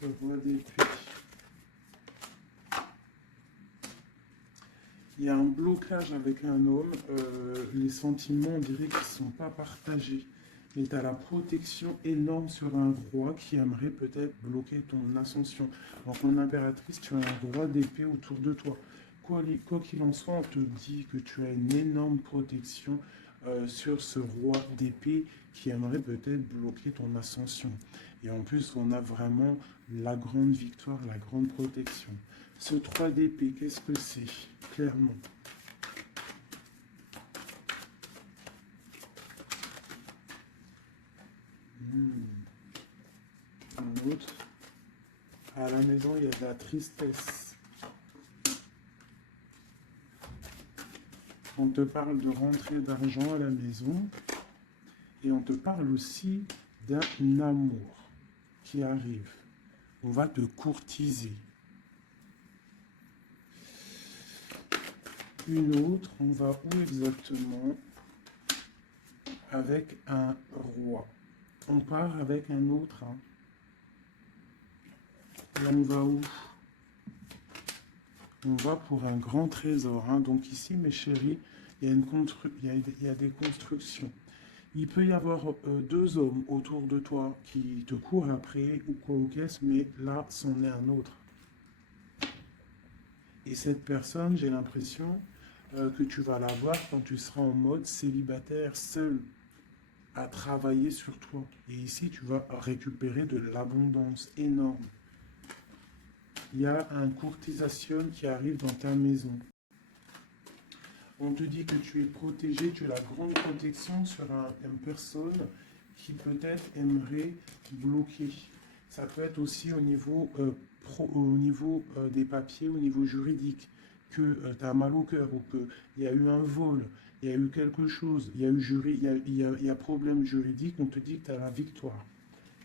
Ce roi d'épée. Il y a un blocage avec un homme. Les sentiments, on dirait qu'ils ne sont pas partagés. Mais tu as la protection énorme sur un roi qui aimerait peut-être bloquer ton ascension. Donc en impératrice, tu as un roi d'épée autour de toi. Quoi qu'il en soit, on te dit que tu as une énorme protection sur ce roi d'épée qui aimerait peut-être bloquer ton ascension. Et en plus, on a vraiment la grande victoire, la grande protection. Ce 3 d'épée, qu'est-ce que c'est? Clairement. Un autre. À la maison, il y a de la tristesse. On te parle de rentrée d'argent à la maison. Et on te parle aussi d'un amour qui arrive. On va te courtiser. Une autre, on va où exactement? Avec un roi. On part avec un autre. Hein. Là, on va où? On va pour un grand trésor. Hein. Donc ici, mes chéris, il y a des constructions. Il peut y avoir 2 hommes autour de toi qui te courent après ou quoi ou qu'est-ce, mais là, c'en est un autre. Et cette personne, j'ai l'impression que tu vas la voir quand tu seras en mode célibataire, seul, à travailler sur toi. Et ici, tu vas récupérer de l'abondance énorme. Il y a un courtisation qui arrive dans ta maison. On te dit que tu es protégé, tu as la grande protection sur une personne qui peut-être aimerait bloquer. Ça peut être aussi au niveau, des papiers, au niveau juridique, que tu as mal au cœur ou qu'il y a eu un vol, il y a eu quelque chose, il y a eu problème juridique, on te dit que tu as la victoire.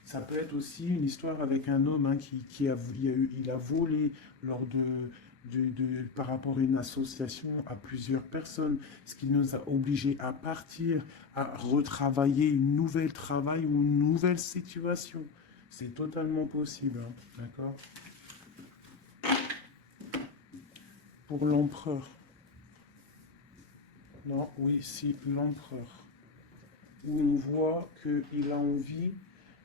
Ça peut être aussi une histoire avec un homme hein, il a volé lors par rapport à une association à plusieurs personnes, ce qui nous a obligés à partir, à retravailler une nouvelle travail ou une nouvelle situation. C'est totalement possible, hein, d'accord? Pour l'empereur. Non, oui, si, l'empereur. Où on voit qu'il a envie.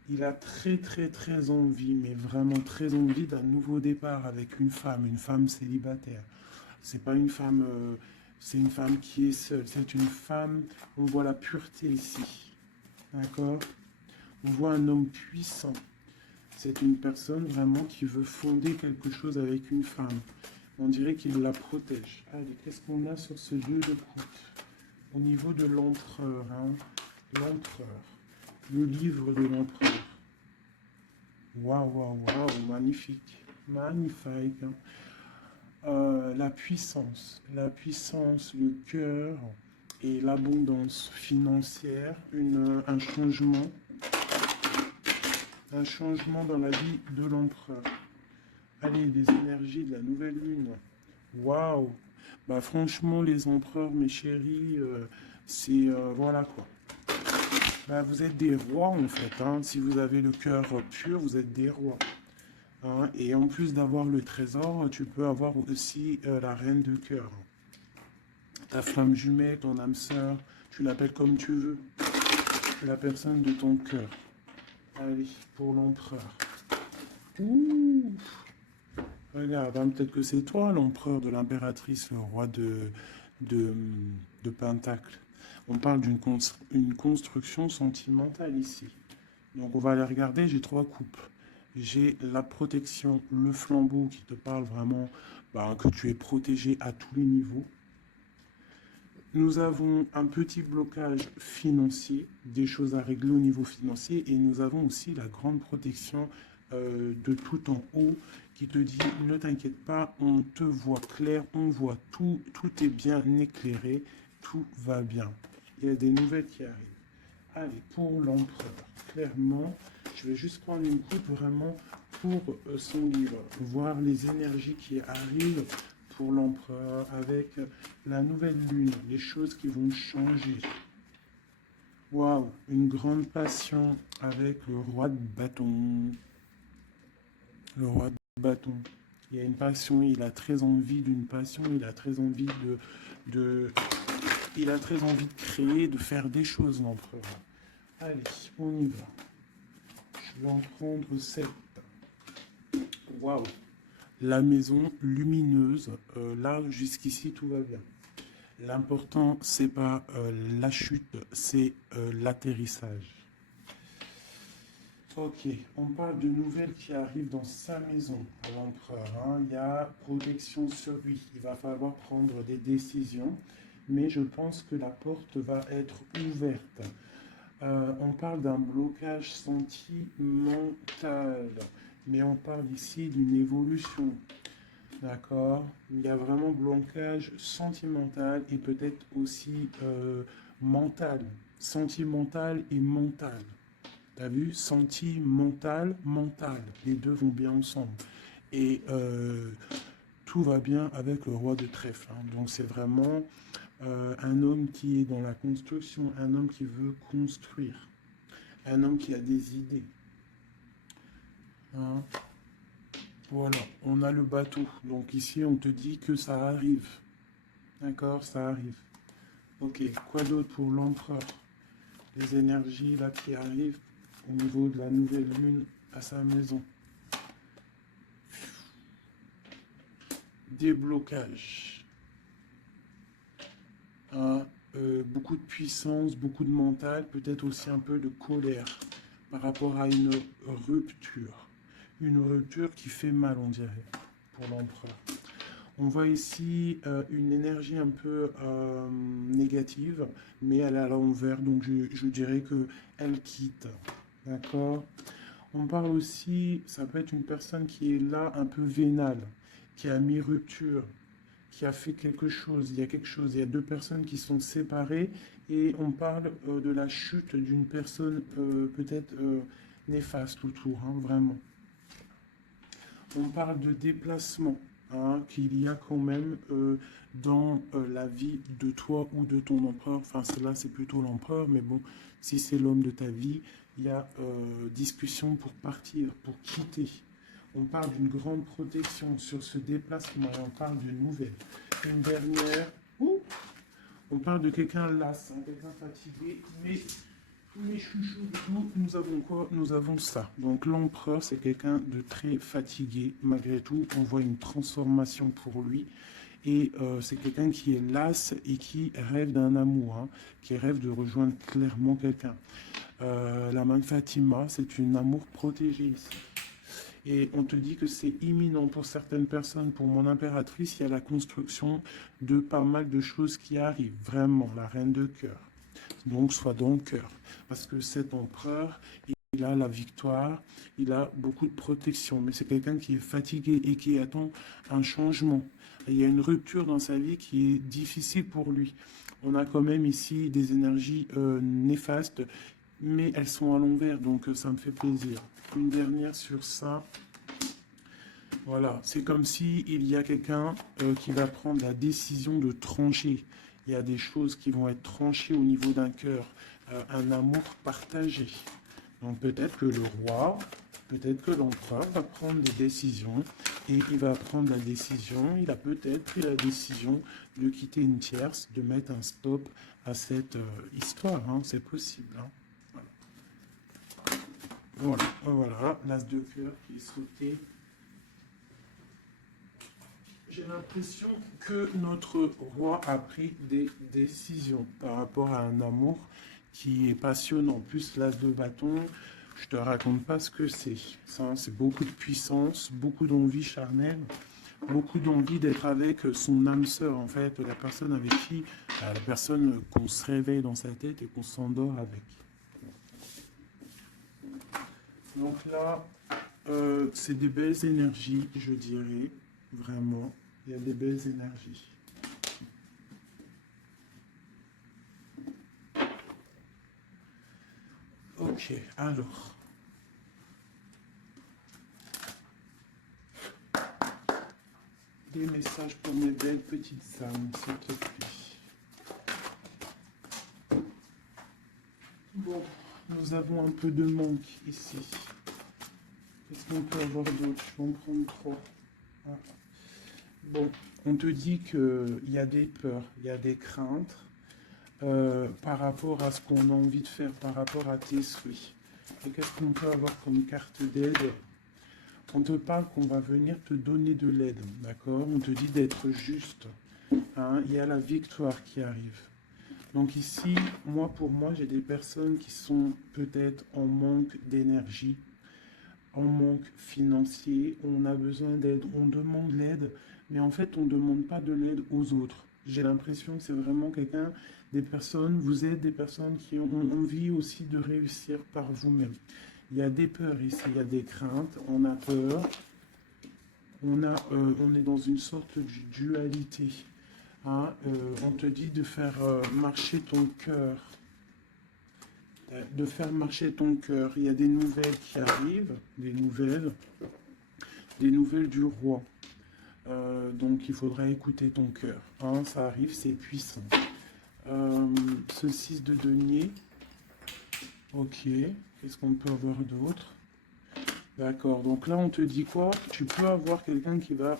Il a très très très envie, mais vraiment très envie d'un nouveau départ avec une femme célibataire. C'est pas une femme, c'est une femme qui est seule. C'est une femme, on voit la pureté ici, d'accord? On voit un homme puissant. C'est une personne vraiment qui veut fonder quelque chose avec une femme. On dirait qu'il la protège. Allez, qu'est-ce qu'on a sur ce 2 de coupe? Au niveau de l'empereur, hein? L'empereur. Le livre de l'empereur. Waouh, waouh, waouh, magnifique. Magnifique. Hein. La puissance, le cœur et l'abondance financière, un changement dans la vie de l'empereur. Allez, des énergies de la nouvelle lune. Waouh. Bah franchement, les empereurs, mes chéris, c'est voilà quoi. Ben, vous êtes des rois en fait. Hein. Si vous avez le cœur pur, vous êtes des rois. Hein. Et en plus d'avoir le trésor, tu peux avoir aussi la reine de cœur. Ta flamme jumelle, ton âme sœur, tu l'appelles comme tu veux. La personne de ton cœur. Allez, pour l'empereur. Ouh. Regarde, hein, peut-être que c'est toi l'empereur de l'impératrice, le roi de Pentacle. On parle d'une construction sentimentale ici. Donc on va aller regarder, j'ai 3 coupes. J'ai la protection, le flambeau qui te parle vraiment que tu es protégé à tous les niveaux. Nous avons un petit blocage financier, des choses à régler au niveau financier. Et nous avons aussi la grande protection de tout en haut qui te dit ne t'inquiète pas, on te voit clair, on voit tout, tout est bien éclairé, tout va bien. Il y a des nouvelles qui arrivent. Allez, pour l'empereur, clairement, je vais juste prendre une coupe vraiment pour son livre, voir les énergies qui arrivent pour l'empereur avec la nouvelle lune, les choses qui vont changer. Waouh, une grande passion avec le roi de bâton. Le roi de bâton. Il y a une passion, il a très envie d'une passion, il a très envie il a très envie de créer, de faire des choses, l'empereur. Allez, on y va. Je vais en prendre 7. Waouh. La maison lumineuse. Là, jusqu'ici, tout va bien. L'important, c'est pas la chute, c'est l'atterrissage. Ok, on parle de nouvelles qui arrivent dans sa maison, l'empereur. Hein. Il y a protection sur lui. Il va falloir prendre des décisions, mais je pense que la porte va être ouverte. On parle d'un blocage sentimental, mais on parle ici d'une évolution. D'accord? Il y a vraiment blocage sentimental et peut-être aussi mental. Sentimental et mental. T'as vu? Sentimental, mental. Les deux vont bien ensemble. Et tout va bien avec le roi de trèfle. Hein. Donc c'est vraiment un homme qui est dans la construction, un homme qui veut construire, un homme qui a des idées. Hein. Voilà, on a le bateau. Donc ici, on te dit que ça arrive. D'accord, ça arrive. Ok, quoi d'autre pour l'empereur? Les énergies là qui arrivent au niveau de la nouvelle lune à sa maison. Déblocage. Hein, beaucoup de puissance, beaucoup de mental, peut-être aussi un peu de colère par rapport à une rupture. Une rupture qui fait mal, on dirait, pour l'empereur. On voit ici une énergie un peu négative, mais elle est à l'envers, donc je dirais qu'elle quitte. D'accord? On parle aussi, ça peut être une personne qui est là un peu vénale, qui a mis rupture, qui a fait quelque chose. Il y a quelque chose, il y a deux personnes qui sont séparées et on parle de la chute d'une personne peut-être néfaste autour, hein, vraiment. On parle de déplacement. Hein, qu'il y a quand même dans la vie de toi ou de ton empereur, enfin cela c'est plutôt l'empereur, mais bon, si c'est l'homme de ta vie, il y a discussion pour partir, pour quitter. On parle d'une grande protection sur ce déplacement et on parle d'une nouvelle. Une dernière, on parle de quelqu'un las, hein, quelqu'un fatigué, mais mes chouchous, nous avons quoi? Nous avons ça. Donc l'empereur, c'est quelqu'un de très fatigué. Malgré tout, on voit une transformation pour lui. Et c'est quelqu'un qui est las et qui rêve d'un amour, hein, qui rêve de rejoindre clairement quelqu'un. La main de Fatima, c'est un amour protégé ici. Et on te dit que c'est imminent pour certaines personnes. Pour mon impératrice, il y a la construction de pas mal de choses qui arrivent. Vraiment, la reine de cœur. Donc, sois dans le cœur. Parce que cet empereur, il a la victoire, il a beaucoup de protection. Mais c'est quelqu'un qui est fatigué et qui attend un changement. Il y a une rupture dans sa vie qui est difficile pour lui. On a quand même ici des énergies néfastes, mais elles sont à l'envers, donc ça me fait plaisir. Une dernière sur ça. Voilà, c'est comme si il y a quelqu'un qui va prendre la décision de trancher. Il y a des choses qui vont être tranchées au niveau d'un cœur, un amour partagé. Donc peut-être que le roi, peut-être que l'empereur va prendre des décisions et il va prendre la décision, il a peut-être pris la décision de quitter une tierce, de mettre un stop à cette histoire. Hein, c'est possible. Hein. Voilà, voilà, l'as de cœur qui est sauté. J'ai l'impression que notre roi a pris des décisions par rapport à un amour qui est passionnant. Plus l'as de bâton, je te raconte pas ce que c'est. Ça, c'est beaucoup de puissance, beaucoup d'envie charnelle, beaucoup d'envie d'être avec son âme sœur, en fait, la personne avec qui, la personne qu'on se réveille dans sa tête et qu'on s'endort avec. Donc là, c'est des belles énergies, je dirais, vraiment. Il y a des belles énergies. Ok, alors. des messages pour mes belles petites âmes, s'il te plaît. Bon, nous avons un peu de manque ici. Qu'est-ce qu'on peut avoir d'autre? Je vais en prendre trois. Ah. Bon, on te dit qu'il y a des peurs, il y a des craintes par rapport à ce qu'on a envie de faire, par rapport à tes souhaits. Et qu'est-ce qu'on peut avoir comme carte d'aide? On te parle qu'on va venir te donner de l'aide, d'accord? On te dit d'être juste. Hein? Il y a la victoire qui arrive. Donc ici, moi, pour moi, j'ai des personnes qui sont peut-être en manque d'énergie, en manque financier, on a besoin d'aide, on demande l'aide, mais en fait, on ne demande pas de l'aide aux autres. J'ai l'impression que c'est vraiment quelqu'un, des personnes, vous êtes des personnes qui ont envie aussi de réussir par vous-même. Il y a des peurs ici, il y a des craintes, on a peur, on est dans une sorte de dualité. Hein, on te dit de faire marcher ton cœur. De faire marcher ton cœur. Il y a des nouvelles qui arrivent, des nouvelles du roi. Donc il faudra écouter ton cœur. Hein, ça arrive, c'est puissant. Ce 6 de denier. Ok. Qu'est-ce qu'on peut avoir d'autre? D'accord. Donc là, on te dit quoi? Tu peux avoir quelqu'un qui va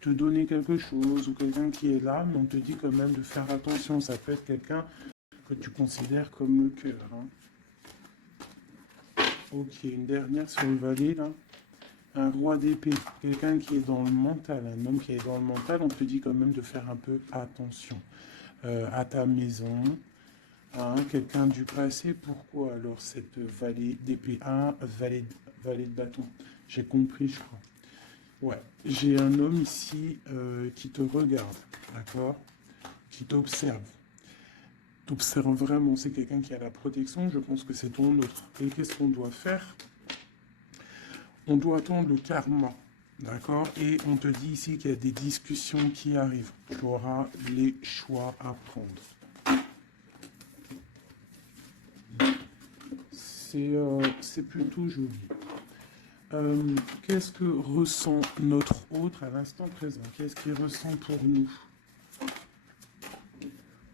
te donner quelque chose ou quelqu'un qui est là, mais on te dit quand même de faire attention. Ça peut être quelqu'un que tu considères comme le cœur. Hein. Ok, une dernière sur le valet, là. Un roi d'épée, quelqu'un qui est dans le mental, un homme qui est dans le mental, on te dit quand même de faire un peu attention à ta maison, hein, quelqu'un du passé. Pourquoi alors cette valet d'épée? Un valet de bâton. J'ai compris, je crois. Ouais, j'ai un homme ici qui te regarde, d'accord? Qui t'observe. T'observe vraiment, c'est quelqu'un qui a la protection, je pense que c'est ton autre. Et qu'est-ce qu'on doit faire? On doit attendre le karma, d'accord? Et on te dit ici qu'il y a des discussions qui arrivent. Tu auras les choix à prendre. C'est plutôt joli. Qu'est-ce que ressent notre autre à l'instant présent? Qu'est-ce qu'il ressent pour nous?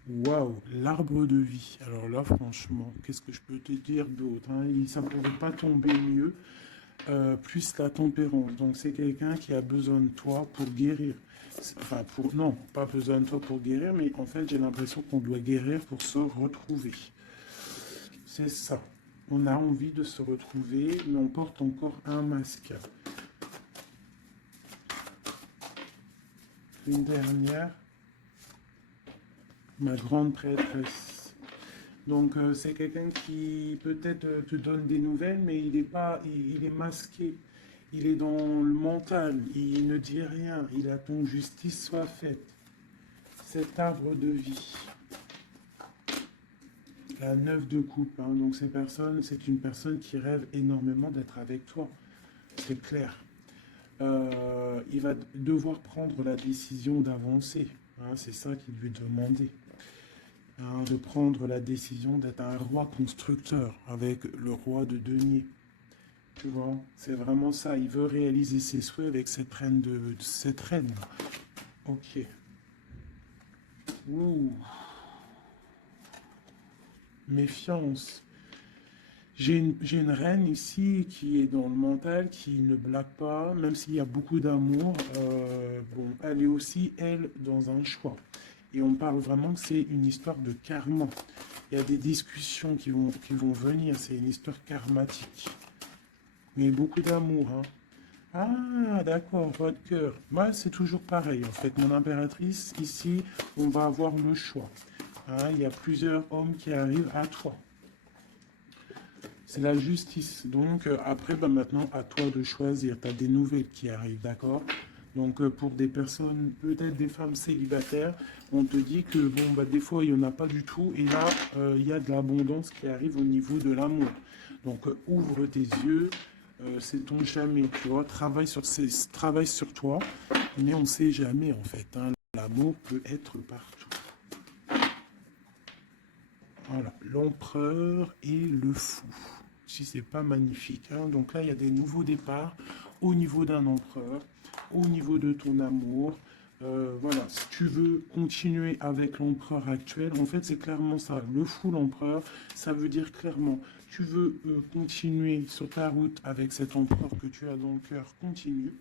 Waouh, l'arbre de vie. Alors là, franchement, qu'est-ce que je peux te dire d'autre, hein? Ça ne pourrait pas tomber mieux. Plus la tempérance. Donc c'est quelqu'un qui a besoin de toi pour guérir. Enfin, non, pas besoin de toi pour guérir, mais en fait, j'ai l'impression qu'on doit guérir pour se retrouver. C'est ça. On a envie de se retrouver, mais on porte encore un masque. Une dernière. Ma grande prêtresse. Donc c'est quelqu'un qui peut-être te donne des nouvelles, mais il est masqué. Il est dans le mental, il ne dit rien, il attend que justice soit faite. Cet arbre de vie. La 9 de coupe, hein. Donc c'est une personne qui rêve énormément d'être avec toi. C'est clair. Il va devoir prendre la décision d'avancer. Hein, c'est ça qu'il lui demandait. Hein, de prendre la décision d'être un roi constructeur avec le roi de denier. Tu vois, c'est vraiment ça. Il veut réaliser ses souhaits avec cette reine cette reine. Ok. Ouh. Méfiance. J'ai une reine ici qui est dans le mental, qui ne blague pas, même s'il y a beaucoup d'amour. Bon, elle est aussi, elle, dans un choix. Et on parle vraiment que c'est une histoire de karma. Il y a des discussions qui vont venir. C'est une histoire karmatique. Mais beaucoup d'amour, hein. Ah, d'accord, votre cœur. Moi, c'est toujours pareil, en fait. Mon impératrice, ici, on va avoir le choix. Hein, il y a plusieurs hommes qui arrivent à toi. C'est la justice. Donc, après, bah, maintenant, à toi de choisir. Tu as des nouvelles qui arrivent, d'accord? Donc, pour des personnes, peut-être des femmes célibataires, on te dit que, bon, bah, des fois, il n'y en a pas du tout. Et là, il y a de l'abondance qui arrive au niveau de l'amour. Donc, ouvre tes yeux. C'est ton jamais, tu vois, travaille sur toi, mais on ne sait jamais en fait, hein. L'amour peut être partout. Voilà, l'empereur et le fou. Si c'est pas magnifique, hein. Donc là, il y a des nouveaux départs au niveau d'un empereur, au niveau de ton amour. Voilà, si tu veux continuer avec l'empereur actuel, en fait, c'est clairement ça. Le fou, l'empereur, ça veut dire clairement, tu veux continuer sur ta route avec cet empereur que tu as dans le cœur, continue.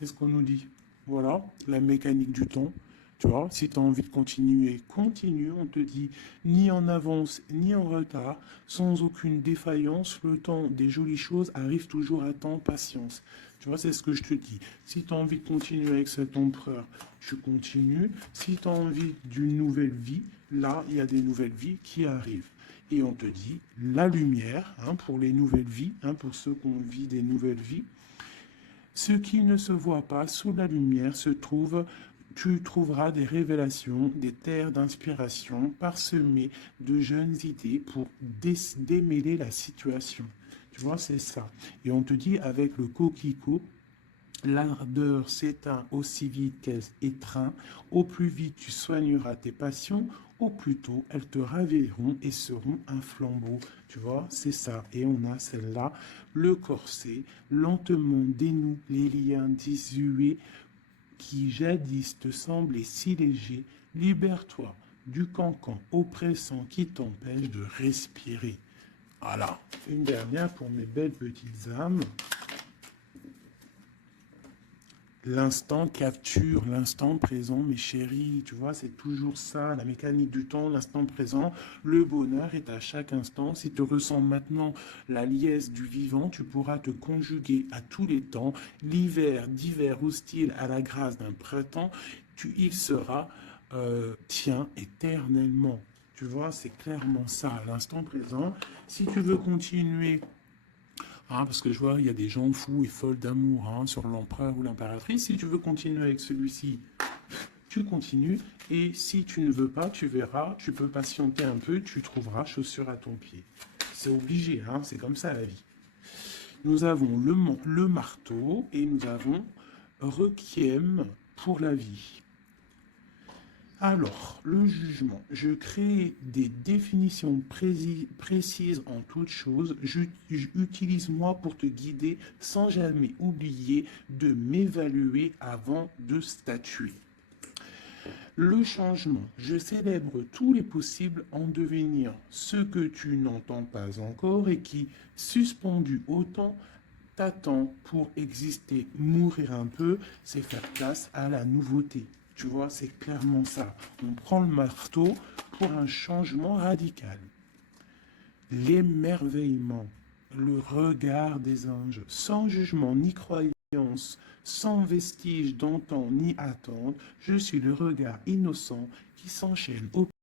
Qu'est-ce qu'on nous dit? Voilà, la mécanique du temps. Tu vois, si tu as envie de continuer, continue. On te dit ni en avance ni en retard, sans aucune défaillance. Le temps des jolies choses arrive toujours à temps, patience. Tu vois, c'est ce que je te dis. Si tu as envie de continuer avec cet empereur, tu continues. Si tu as envie d'une nouvelle vie, là, il y a des nouvelles vies qui arrivent. Et on te dit la lumière, hein, pour les nouvelles vies, hein, pour ceux qui ont vit des nouvelles vies. Ce qui ne se voit pas sous la lumière se trouve, tu trouveras des révélations, des terres d'inspiration parsemées de jeunes idées pour démêler la situation. Tu vois, c'est ça. Et on te dit avec le coquelicot, l'ardeur s'éteint aussi vite qu'elle étreint. Au plus vite tu soigneras tes passions, au plus tôt elles te ravilleront et seront un flambeau. Tu vois, c'est ça. Et on a celle-là, le corset, lentement dénoue les liens désuets qui jadis te semblaient si légers. Libère-toi du cancan oppressant qui t'empêche de respirer. Voilà, une dernière pour mes belles petites âmes. L'instant capture l'instant présent, mes chéris. Tu vois, c'est toujours ça, la mécanique du temps, l'instant présent. Le bonheur est à chaque instant. Si tu ressens maintenant la liesse du vivant, tu pourras te conjuguer à tous les temps. L'hiver d'hiver hostile à la grâce d'un printemps, il sera tien éternellement. Tu vois, c'est clairement ça, à l'instant présent. Si tu veux continuer, hein, parce que je vois, il y a des gens fous et folles d'amour, hein, sur l'empereur ou l'impératrice. Si tu veux continuer avec celui-ci, tu continues. Et si tu ne veux pas, tu verras, tu peux patienter un peu, tu trouveras chaussure à ton pied. C'est obligé, hein, c'est comme ça la vie. Nous avons le marteau et nous avons Requiem pour la vie. Alors, le jugement. Je crée des définitions précises en toutes choses. Utilise-moi pour te guider sans jamais oublier de m'évaluer avant de statuer. Le changement. Je célèbre tous les possibles en devenir ce que tu n'entends pas encore et qui, suspendu au temps, t'attend pour exister. Mourir un peu, c'est faire place à la nouveauté. Tu vois, c'est clairement ça. On prend le marteau pour un changement radical. L'émerveillement, le regard des anges, sans jugement ni croyance, sans vestige d'antan ni attente, je suis le regard innocent qui s'enchaîne au